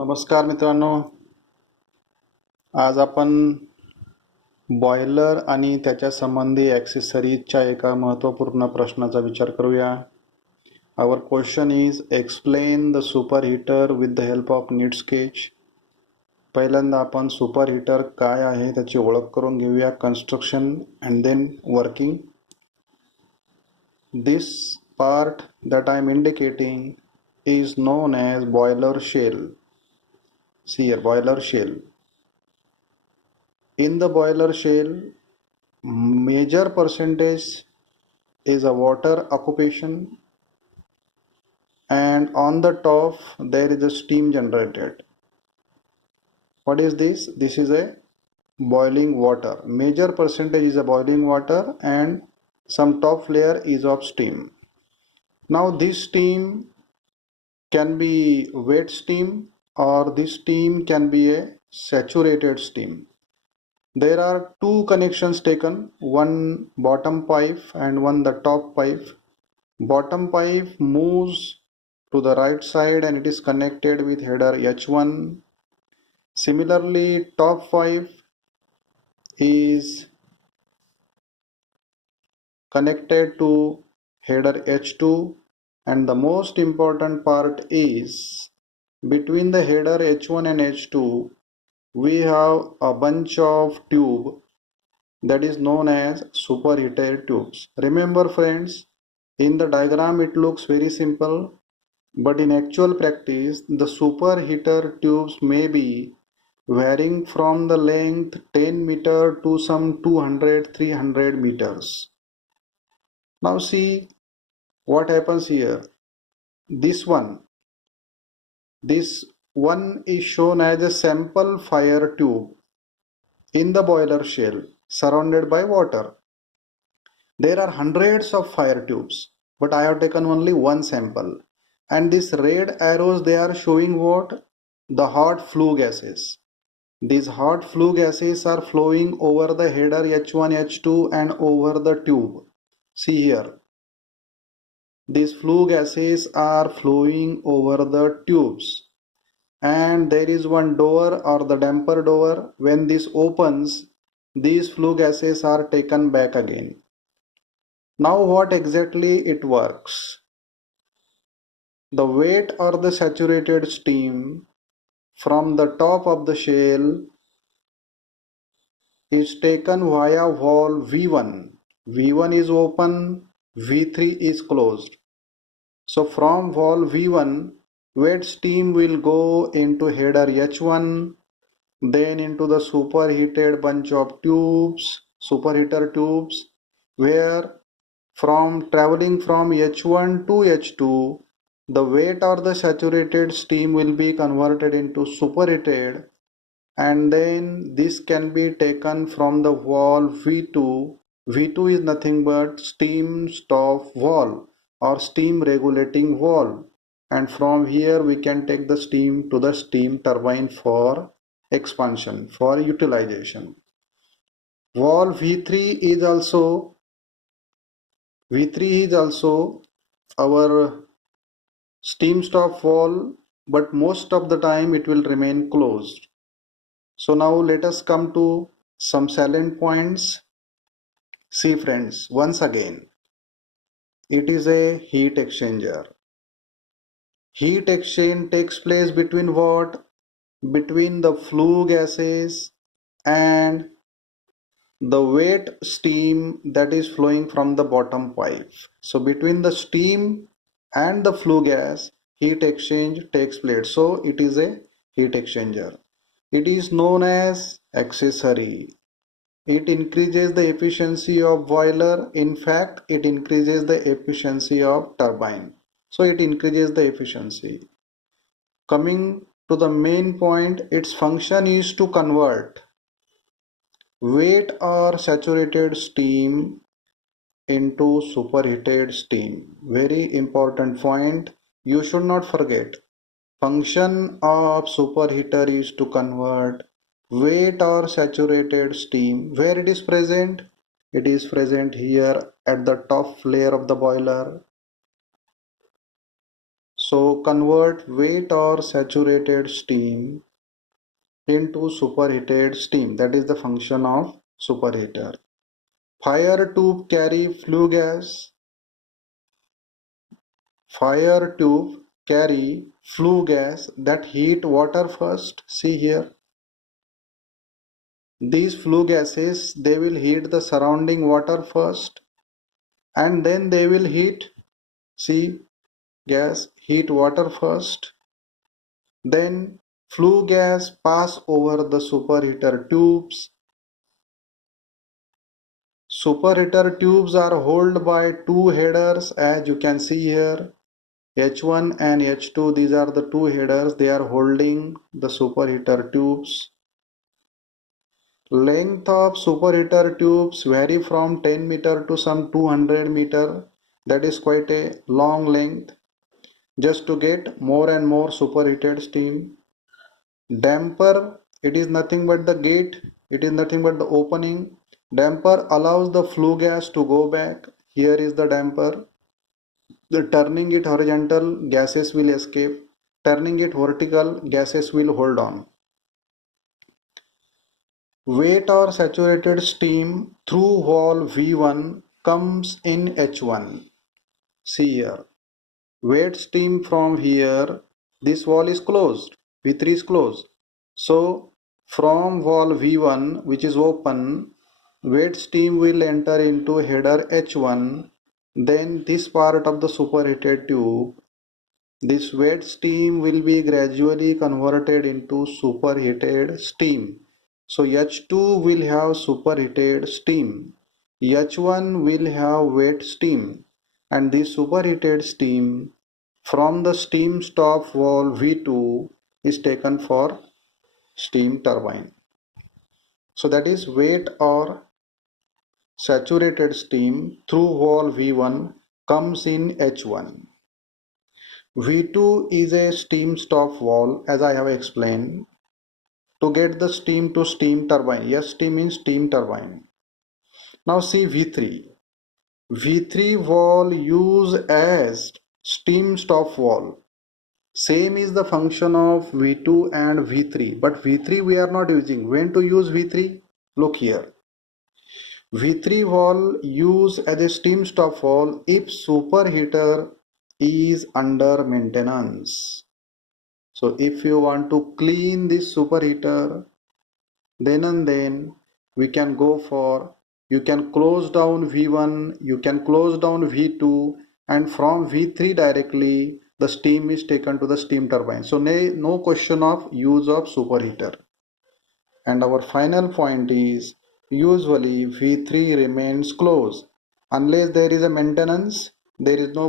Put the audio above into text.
नमस्कार मित्रांनो, आज आपण बॉयलर आणि त्याच्या संबंधी ॲक्सेसरीजच्या एका महत्त्वपूर्ण प्रश्नाचा विचार करूया. Our question is explain the superheater with the help of neat sketch. पहिल्यांदा आपण सुपरहीटर काय आहे त्याची ओळख करून घेऊया. Construction and then working. This part that I am indicating is known as boiler shell. See here, boiler shell. In the boiler shell, major percentage is a water occupation, and on the top there is a steam generated. What is this? This is a boiling water. Major percentage is a boiling water and some top layer is of steam. Now this steam can be wet steam or this steam can be a saturated steam. There are two connections taken, one bottom pipe and one the top pipe. Bottom pipe moves to the right side and it is connected with header H1. Similarly, top pipe is connected to header H2, and the most important part is between the header H1 and H2 we have a bunch of tube that is known as superheater tubes. Remember friends, in the diagram it looks very simple, but in actual practice the superheater tubes may be varying from the length 10 meter to some 200-300 meters. Now see what happens here. This one is shown as a sample fire tube in the boiler shell surrounded by water. There are hundreds of fire tubes, but I have taken only one sample. And these red arrows, they are showing what? The hot flue gases. These hot flue gases are flowing over the header H1, H2 and over the tube. See here. These flue gases are flowing over the tubes. And there is one door or the damper door. When this opens, these flue gases are taken back again. Now what exactly it works? The wet or the saturated steam from the top of the shell is taken via valve V1. V1 is open, V3 is closed. So from valve V1, wet steam will go into header H1, then into the superheated bunch of tubes, superheater tubes, where from traveling from H1 to H2, the wet or the saturated steam will be converted into superheated, and then this can be taken from the valve V2. V2 is nothing but steam stop valve or steam regulating valve, and from here we can take the steam to the steam turbine for expansion, for utilization. Valve V3 is also our steam stop valve, but most of the time it will remain closed. So now let us come to some salient points. See friends, once again, it is a heat exchanger. Heat exchange takes place between what? Between the flue gases and the wet steam that is flowing from the bottom pipe. So between the steam and the flue gas, heat exchange takes place. So it is a heat exchanger. It is known as accessory. It increases the efficiency of boiler. In fact, it increases the efficiency of turbine. So it increases the efficiency. Coming to the main point, its function is to convert wet or saturated steam into superheated steam. Very important point. You should not forget. Function of superheater is to convert wet or saturated steam. Where it is present? It is present here at the top layer of the boiler. So convert wet or saturated steam into superheated steam. That is the function of superheater. Fire tube carry flue gas. Fire tube carry flue gas that heat water first. See here. These flue gases, they will heat the surrounding water first and then they will heat, see, gas heat water first. Then flue gas pass over the superheater tubes. Superheater tubes are held by two headers as you can see here. H1 and H2, these are the two headers, they are holding the superheater tubes. Length of superheater tubes vary from 10 meter to some 200 meter. That is quite a long length just to get more and more superheated steam. Damper, it is nothing but the gate, it is nothing but the opening. Damper allows the flue gas to go back. Here is the damper. The turning it horizontal, gases will escape. Turning it vertical, gases will hold on. Wet or saturated steam through wall V1 comes in H1. See here. Wet steam from here, this wall is closed. V3 is closed. So from wall V1 which is open, wet steam will enter into header H1. Then this part of the superheated tube, this wet steam will be gradually converted into superheated steam. So H2 will have superheated steam. H1 will have wet steam. And this superheated steam from the steam stop valve V2 is taken for steam turbine. So that is wet or saturated steam through valve V1 comes in H1. V2 is a steam stop valve as I have explained to get the steam to steam turbine. Yes, steam means steam turbine. Now see V3. V3 valve used as steam stop valve. Same is the function of V2 and V3, but V3 we are not using. When to use V3? Look here. V3 valve used as a steam stop valve if superheater is under maintenance. So if you want to clean this superheater, then and then we can go for, you can close down V1, you can close down V2, and from V3 directly the steam is taken to the steam turbine. So no question of use of superheater. And our final point is usually V3 remains closed unless there is a maintenance, there is no